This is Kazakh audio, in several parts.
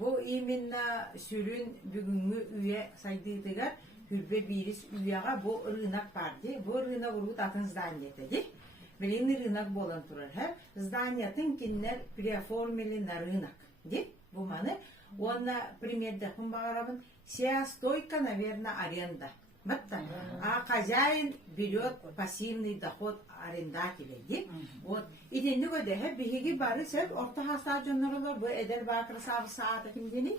Bu именно sürün bugünkü üye saydığıdıgar hürbe biris üyaga bu rınak vardı. Bu rınak urut atın zdaniyeti. Birini rınak bolan turar. Здaniятын киннер преоформили на рынок. Bu manı. Ona примерде кым бағарамын. Вся стойка, наверное, аренда. А хозяин берет пассивный доход арендателя. Вот. И денег öde. Биги бары сеп орта хастажонноролор bu eder bakır sabı saatı kimdeni?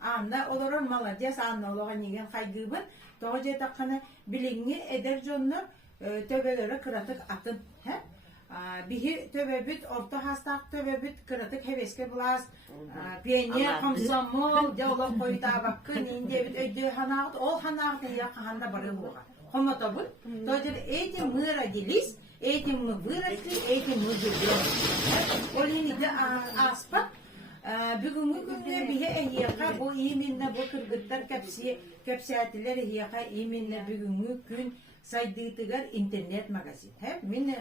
Anna olorun молодец, Anna oloğan yegen kaygıbın. Toğu jetakana bilingi eder jonnor töbelere kıratık atın. Bihi töbebüt orta hastaq töbebüt kıratık heveske bulas. Piyeniye komsomol deolog koyta bakkı ninde bit ödü hanağıt ol hanağıt ya kahanda barı boğa. Homota bul. Toğu этим мы родились, этим мы выросли, этим мы живем. Олени de aspap. Bugünkü günde bihe ehiyaka bu iminle bu kırgıtlar kapsiyatiler ehiyaka iminle bugünkü gün saydığı internet magazin. Min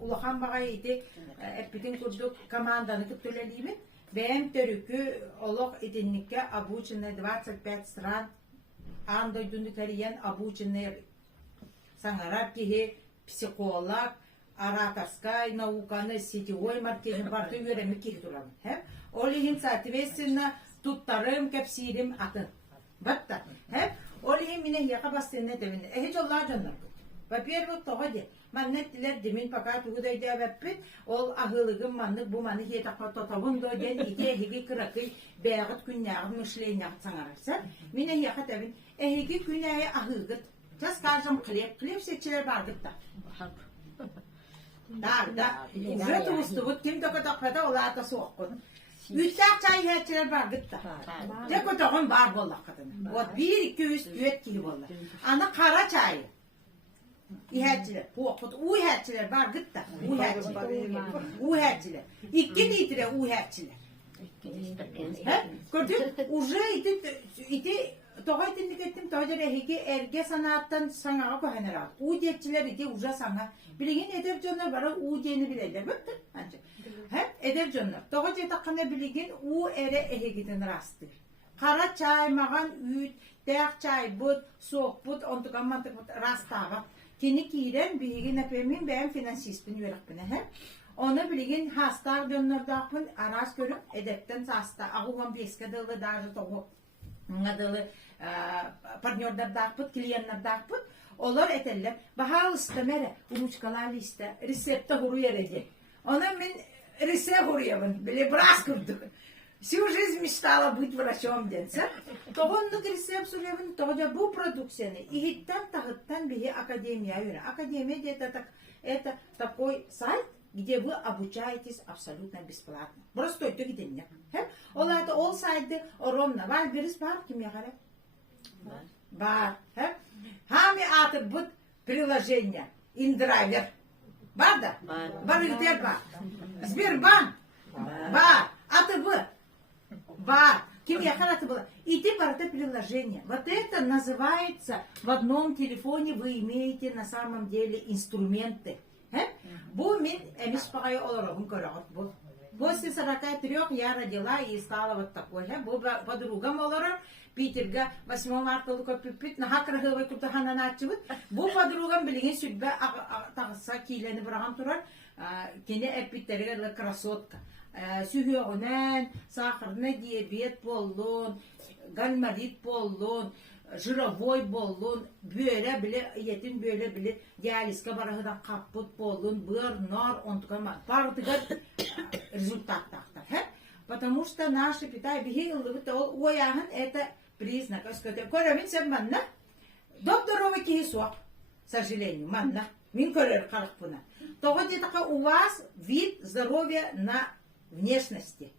ulahan bagay iti epitin kurduk komandanı kütüleliyim. Benim törükü olak etinlikke обученные 25 стран андойдунду кәриен обученные саңарап кеге психолог, ораторская науканы, сетевой маркетинг барды үйреніп кеге тұрам. Олигин соответственно туттарым кәпсирим атын. Батта. Олигин менен яқа бастыны демinde. Hiç Allah canlar. Во-первых, того де. Маннеттилер демин пока тугудайды әбәппет. Ол ахылыгым маннык бу маны хетаққа тотабын до ден ите хеги кыракы бәғыт күннәғын мышлейнәғыт саңарарса. Менен яқа тәбин. Хеги күннәғы ахылгыт. Час кажым қылеп сетчелер баргытта. Да. Уже туыстыбыт кем тоқа тақпада ола ата соққын. Üstler çay hətçilər var gıtta. Tek otağın var bolla kadını. O 1-2-3 düet kili bolla. Ana kara çayı. İhətçilər. U hətçilər var gıtta. U hətçilər. 2 litre u hətçilər. Gördün? Уже iti toğa tindik ettim. Toğa heki erge sanattan sanağa koyanır al. U hətçilər iti uca sana. Bilgin eder canlar var. U diyeni bilirler. Baktın. Ancak. Eder canlar. Toğa jetakana bilgin u ere ehegiden rastır. Kara çay, mağan üt, dağ çay, bud, soğuk bud, ontukan mantık bud, rastağa. Kini kiren bilgin epemin ben finansistin yörükbine. Onu bilgin hasta dönlerdağın aras görüp edepten hasta. Ağuğun beske dılı dağlı toğu. Dılı partnerdağın, kliyenlerdağın. Onlar eteller. Baha ıstamere. Unuçkalarlı iste. Resepte huru yeredi. Ona min рецепт уреван, были браскурдук. Всю жизнь мечтала быть врачом денса. Тогоннук рецепт уреван, тогда бу продукцияны. И хиттан беге академия юра. Академия это такой сайт, где вы обучаетесь абсолютно бесплатно. Просто это где нет. Ола это all сайты ровно. Валь берис бар кимя харе? Бар. Хами атыр бут приложение. Индрайвер. Бар да? Бар илтер бар. Сбербанк. Бар. АТБ. Бар. Кем я харата была? И ты бар это приложение. Вот это называется в одном телефоне вы имеете на самом деле инструменты. Бу мин эмис пагай олорогун көрөгөт бу. После 43 я родила и стала вот такой. Бу подругам олорор. Питерге 8 мартылы көппүт нахакрагы кутаханан ачыбыт. Бу подругам билген сүтбе тагыса кийлени бураган турар. Кене эпиттерге красотка. Сүйөгүнөн сахарный диабет болдун, гальмарит болдун, жировой болдун, бөлө биле етин бөлө биле диализге барагыда каппыт болдун, быр нор онтуган бардыгы результаттактар. Потому что наши питай бигилы ояхын это признак. Көрөмүн сен манна докторова киесуак, к сожалению, манна. Мин көрөр каракпына. Того детака у вас вид здоровья на внешности.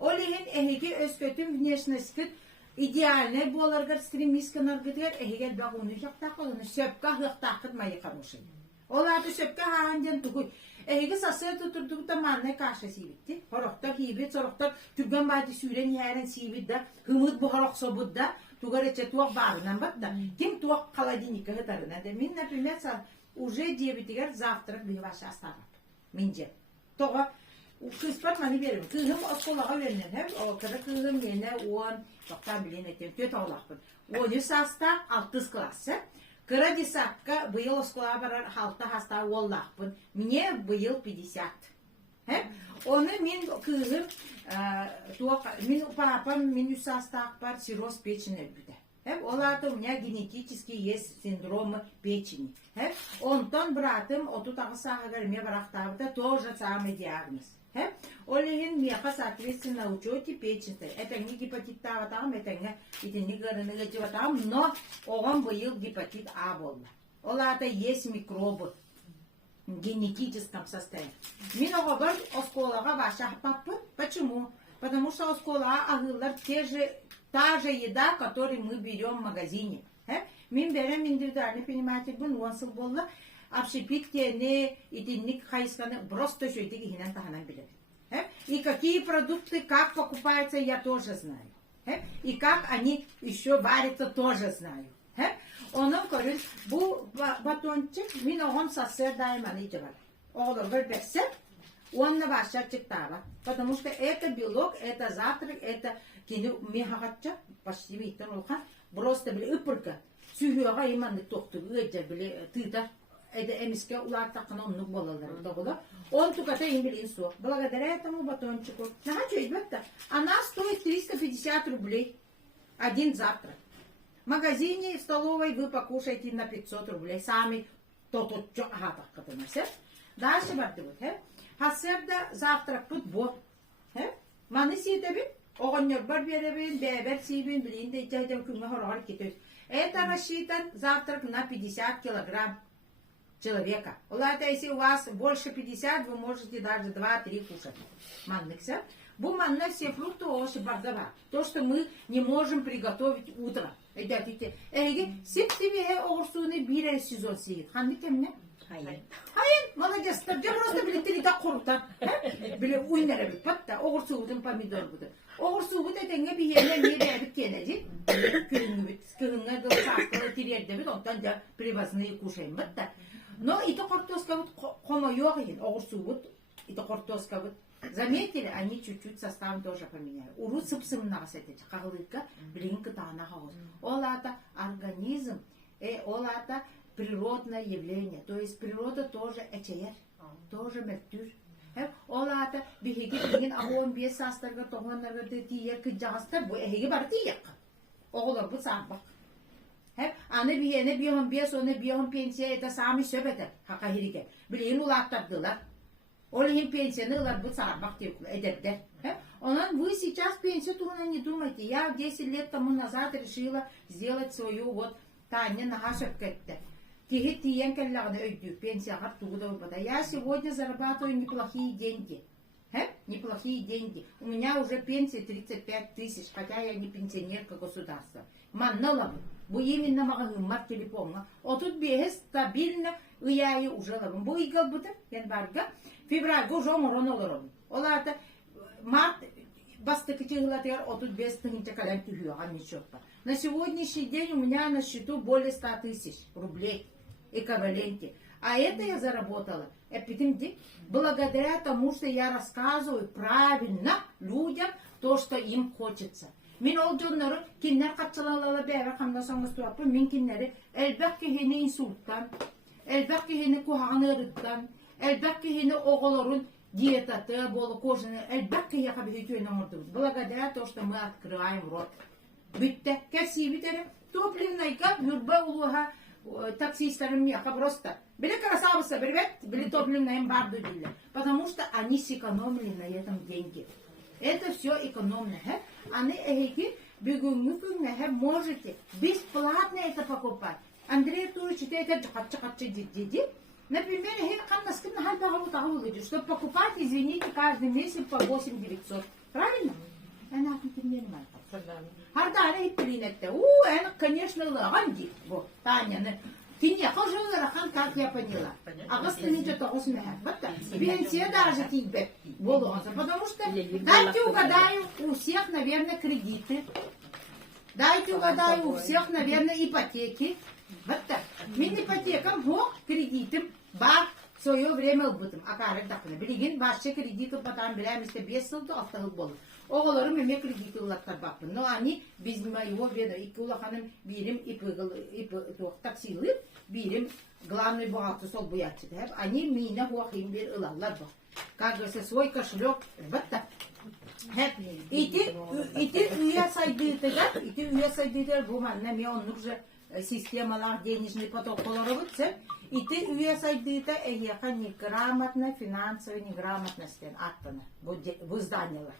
Олеген эхеге өскөтүн внешности идеальный боларгар стремисканар гытер эхегел багуну жактакылыны сөпкө хыктакыт майы камышын. Оларды сөпкө ханден тугуй. Эхеге сасы tuturdukta manne kaşa sibitti. Horokta hibit sorokta tügön badi süren yeren sibidda hımıt buharok sobudda тугаре туак барынан батта. Ким туак холодильника гытарына. Мин, например, уже 9 завтрак бил ваша остават. Минже. Тога Kızpat mani verim. Kızım oskolağa verin. Hep o kadar kızım yine on bakta bilen etem. Töt oğlakpın. 13 sasta 6 klası. Kıra disakka bu yıl oskolağa barar halta hasta oğlakpın. Mine bu yıl 50. Hep onu min kızım min papam min 3 sasta var siroz печени öldü. Hep olarda у меня генетически есть синдром печени. Hep ondan bıraktım 30 sağa vermeye bıraktım тоже самый диагноз. Hep olehin miyaka соответственно учете печени. Etenge гепатит A vatam, etenge itini garını geçi vatam, но oğan bu yıl гепатит A oldu. Olarda есть микробы в генетическом состоянии. Min o kadar oskolağa başlayıp почему? Потому что oskolağa ahırlar та же еда, которую мы берем в магазине. Мы берем индивидуальный, понимаете, он был общепитие, идинник, хайсканы, просто все эти гинан таханан билет. И какие продукты, как покупаются, я тоже знаю. И как они еще варятся, тоже знаю. Onun için bu batonçuk, min oğum sasır daima ne var. Oğlum bir besip, onunla başlayacak dava. Потому что это белок, это завтрак, это кені мехағатча, почти бейттен олған, просто біле үпіргі, сүйіға иманды тоқтығы, өйдер біле тыйдар, әді әміске ұлар тақына ұнық болалары тоғыла. Он тұқата ембілін соқ. Благодаря этому батончику. Наға чөйд бәтті. Она стоит 350 рублей. Один завтрак. В магазине, в столовой вы покушаете на 500 рублей. Сами то-то ағатақ қытынасы. Дальше барды бұд. Хасырда завтрак бұд бұд. Маны сейдебін? Оғаннер бар беребін, бәбер сейбін, білейін де жайдан күнгі хорағар кетөз. Это рассчитан завтрак на 50 килограмм человека. Олата, если у вас больше 50, вы можете даже 2-3 кушать. Манныкся. Бу манна все фрукты оши бардава. То, что мы не можем приготовить утром. Эги, септиве оғырсуыны бір сезон сейд. Ханды темне? Hayır, молодец. Я просто билетleri de kurutan. Bile uynara bir patta. Oğursu udun pomidor budu. Oğursu udu denge bir yerine niye derdik gelecek. Köyüngü bit. Köyüngü de saklı tiriyerde bit. Ondan da privasını kuşayım patta. Но это картошка вот кома йогин, оғырсу уд. Это картошка вот. Заметили, они чуть-чуть состав тоже поменяли. Уру сыпсым нағасайды. Қағылыдқа блинка тағына қағыз. Ол ата организм, ол ата природное явление. То есть природа тоже эчеер, тоже мертюр. Олата бихиги деген агон бес састарга тоғаннарга тиер кыжағастар бу эхиги бар тиек. Оғылар бу сарбақ. Аны бихені бихон бес, оны бихон пенсия это сами сөбетер. Хақа хириге. Білейін улаттардылар. Олихин пенсияны ылар бу сарбақ текул эдердер. Онан вы сейчас пенсию турна не думайте. Я 10 лет тому назад решила сделать свою вот Таня нага сөпкетті. Тихи тиен келлағыны өйдю, пенсияға туғыда ұпада. Я сегодня зарабатываю неплохие деньги. Неплохие деньги. У меня уже пенсия 35 тысяч, хотя я не пенсионерка государства. Манналабы. Бу именно мағыңымар телефонға. Отут бейі стабильно ұяйы уже лабым. Бу игал бұды, январга, февральга уже омырон олырын. Оларды март бастықы чығылатығар отут бес тыңынча калям түйіған нечетпа. На сегодняшний день у меня на счету более 100 тысяч рублей эквиваленте. А это я заработала благодаря тому, что я рассказываю правильно людям то, что им хочется. Мен ол жоннору кинер катчалалала бәбі қамда соңыстуаппы, мен киннері әлбәк кехені инсульттан, әлбәк кехені кухағаны ұрыттан, әлбәк кехені оғылырын диетаты, болы кожаны, әлбәк кехе қабихетуен оңырдымыз. Благодаря то, что мы открываем рот. Бітті, кәсі бітерім, топливнайка, юрба улуға таксистерім меха просто. Білі красавыса, білі топливнайым барды білі. Потому что они сэкономили на этом деньги. Это все экономно. Они бүгінгі можете бесплатно это покупать. Андрей Турович, это чакатча деди. Например, чтобы покупать, извините, каждый месяц по 8 900. Правильно? Она не понимает. Хардары иттелинетте. Это, конечно, лаганди. Вот, Таня. Кинья, хожу как я поняла. А вас ничего того смеха. Вот так. Пенсия даже тебе. Потому что, дайте угадаю, у всех, наверное, кредиты. Дайте угадаю, у всех, наверное, ипотеки. Вот так. Мин ипотекам, кредитам, бар, свое время ылбытым, акарык дақына. Білеген барша кредиты потом береместе 5 жылды, 6 жыл болды. Оғыларым эме кредиты ылаттар бақпын. Но они без моего веда, икки улаханым бирим таксилы, бирим главный бухгалтер сол буятчы. Они меня хуахим бер ылалар бақ. Как говорится, свой кошелек, вот так. Ити уя сайдыдыр, bu manna me onun уже системалар денежный поток колоровыцем. Ити уя сайдыда эйяха неграмотно, финансово неграмотностен аттана. Bu зданиялар.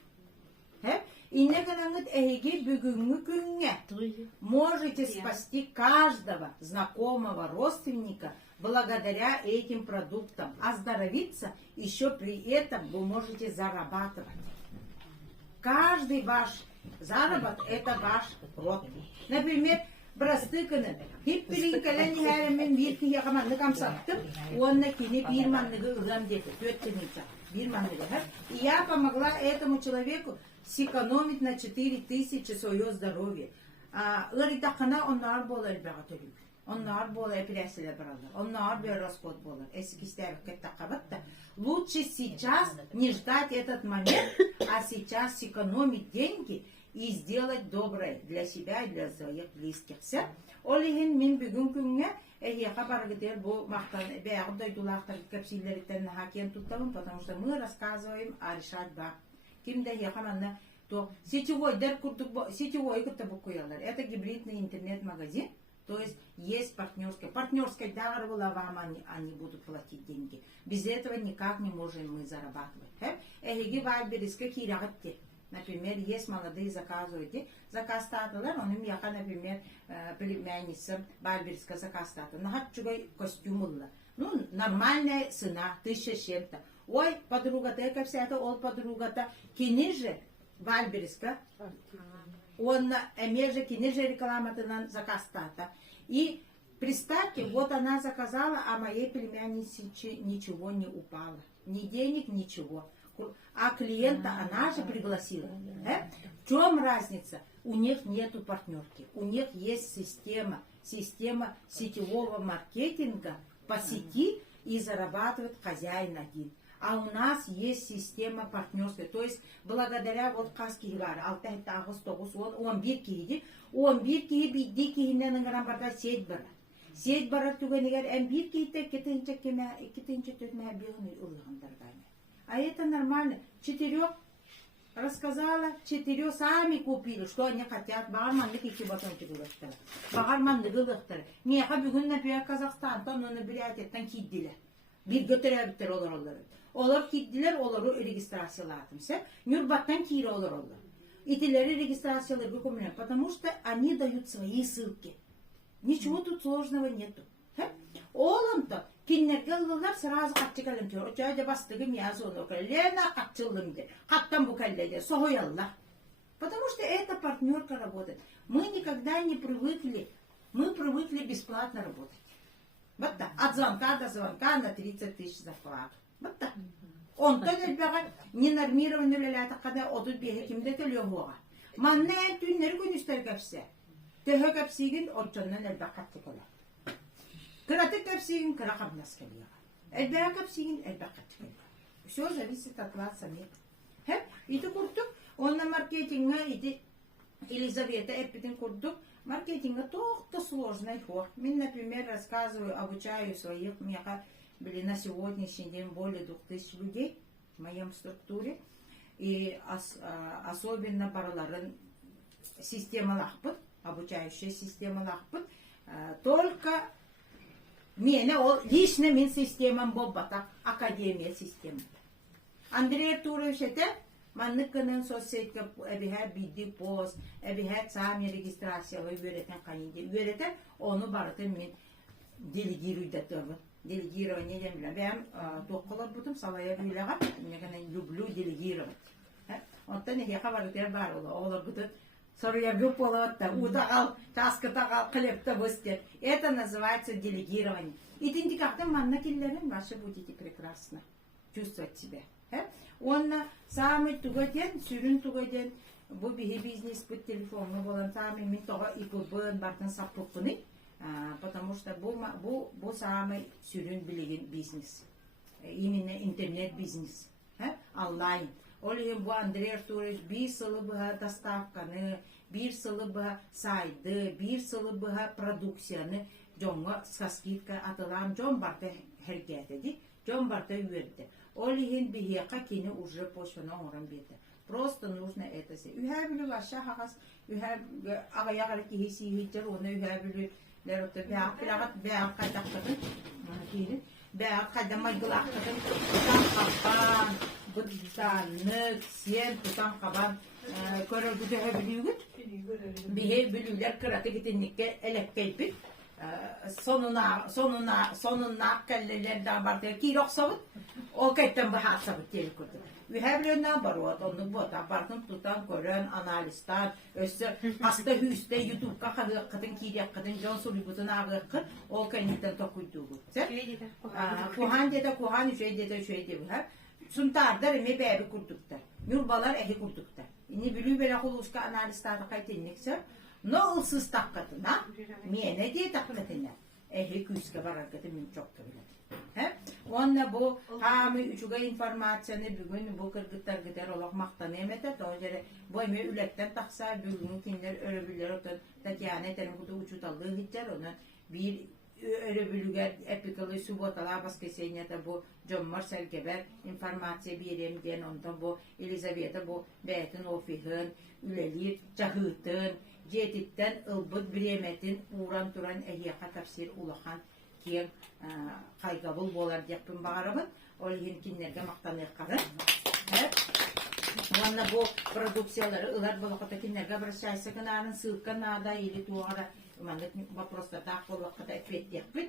Иннегенаңыт эйги бүгүнгү күнгө можете спасти каждого знакомого родственника благодаря этим продуктам. Оздоровиться еще при этом вы можете зарабатывать. Каждый ваш заработок это ваш род. Например, брастыканы хиппилинкален хәремен вирки якаманны камсаттым, онна кини бирманныгы ылгам деди, төттенича, бирманныгы. И я помогла этому человеку сэкономить на 4000 свое здоровье. Ыритакана оннар болар бага төлүп. Оннар болар операциялар баралар. Оннар бер расход болар. Эскистер кеттакабатта. Лучше сейчас не ждать этот момент, а сейчас сэкономить деньги и сделать доброе для себя и для своих близких. Олиген мен бүгүн күнгө эйяка баргыдер бу мактан бягы дойдулактар капсилерден хакен туттабым, потому что мы рассказываем о решать ба. Кимде якаманна то сетевой дер курдук сетевой кытыбык куялар. Это гибридный интернет-магазин. То есть партнерская. Партнерская договор вам они будут платить деньги. Без этого никак не можем мы зарабатывать. Например, есть молодые заказывают. Заказ статула, он им яка, например, племянница барберская заказ статула. Нахатчугай костюмулла. Ну, нормальная цена, 1000 с чем-то. Ой, подруга-то, как вся это, ол подруга-то. Киниже барберская. Он между кинеже рекламатынан заказ стата. И представьте, вот она заказала, а моей племяннице ничего не упало. Ни денег, ничего. А клиента она же пригласила. В чем разница? У них нету партнерки. У них есть система сетевого маркетинга по сети и зарабатывает хозяин один. А у нас есть система партнерская. То есть, благодаря вот каски бар, 6 9 11 киди, 11 киди киинен грамбарда сеть бар. Сеть бар түгенегер 11 киде кетинче кеме, кетинче төтмә бигне улгандарганы. А это нормально. 4 рассказала, 4 сами купили, что они хотят. Багарманлык 2 батончик улыктыр. Багарманлык улыктыр. Меха бүгүн например Казахстантан оны билететтен киддилер. Bir götürebilir olur. Olur gittiler, olur регистрациялатымся. Нюрбаттан кире olur. Итилери регистрациялар выполняют, потому что они дают свои ссылки. Ничего тут сложного нету. Олам-то киннерге ылылар сразу каттыкалым төр. Очойда бастыгым язону Лена каттылым де. Каттан бу калледе сохоялла. Потому что это партнерка работает. Мы никогда не привыкли, мы привыкли бесплатно работать. Вот так. От звонка до звонка на 30 000 зарплату. Вот так. Он то ненормированный лялята, когда одут беги кимде төлөбуга. Манне түннер күнүстөр кепсе. Төхө кепсигин отчоннан элбакат текеле. Кыраты кепсигин кыракабнас келе. Элбак кепсигин элбакат текеле. Все зависит от вас самих. Ити курдук, онна маркетинга ити Елизавета Эппитин курдук. Маркетинга то сложный ход. Я, например, рассказываю, обучаю своих, у меня были на сегодняшний день более 2000 людей в моем структуре. И особенно параллель система лахпут, обучающая система лахпут, только лично min системам боббата, академия система. Андрей Артурович это Манныкканын соцсетке эбиһэ бидди пост, эбиһэ сами регистрациялы үөретен канинде. Үөретен оны барытын мен делегируйдатыбы. Делегирование демле. Бәм тоққылар бутым салая бүйләгә. Мен люблю делегировать. Онтан яка барытер бар ола. Олар бутып сорыя бу полатта, утагал, таскатагал клепта бустер. Это называется делегирование. И ты как-то манна киллерин ваши будете прекрасно чувствовать себя. Он самый тугоден, сюрün тугоден, bu бизнес по телефону, болан самый мен тога икубын бартын саппукны, потому что bu самый сюрün билеген бизнес. именно интернет-бизнес, онлайн. Олеген bu Андрей Артурович bir sılı bıha доставканы, bir sılı bıha saydı, bir sılı bıha продукцияны jonga скидка атылам, жон барда herget dedi, жон барда verdi. Олеген bihiyaka kini уже почвана оңран берdi. Просто нужно это все. Ühäbili başa haqas, ağayaqarı ki hisi hiccer, onu ühäbili lerotda bäğat qaydaqtadın, bäğat qaydamay qılaqtadın, tutan qaban, gıddanlık, sen tutan qaban, körölgüde ühäbili bihe bülüler kıratı gitinlikke elekkeypit, sonuna kellelerden barda ki yoksavut, o kayıttan bahar sabıt diyelim kurdu. Ühäbirönden barıvat, onu bota, bardım tutan körön, analistan, össe, hasta hüste, YouTube'ka kadın kiryak kadın, John Sullivan'ın ağırkı, o kendiden tokuyduğu. Kuhan dede, kuhan şey dede, suntarda remi bäbi kurdukta. Yurbalar ehi kurdukta. İni bülü bela huluska analistada kaytinlikse, no ılsız takkatına, miyene diye takkatına. Ehi küske barakatı min çok kabilat. Onda bu hamı üçüge informasyonu bugün bu kırgıtlar gider olak maktan emete, tojere bu eme ületten taksa bugün kinler örebilir otan Tatyana eterim kutu uçutallığı hitler ona bir örebilüger epikalı subotalar baskeseyne bu John Marcel Geber informasyon birem gen ondan bu Elizabeth'a bu beytin ofihın ülelir cahıtın jetitten ılbıt biremetin uğran turan ehyaka tafsir ulahan kiyen kaygabıl bolar diyapın bağırabın olihin kinlerge maktanır karın Onunla bu produksiyaları ılar bulakata kinlerge bir şaysa kanarın sığık kanada ili tuğara umanlık vaproslar da bulakata etvet diyapın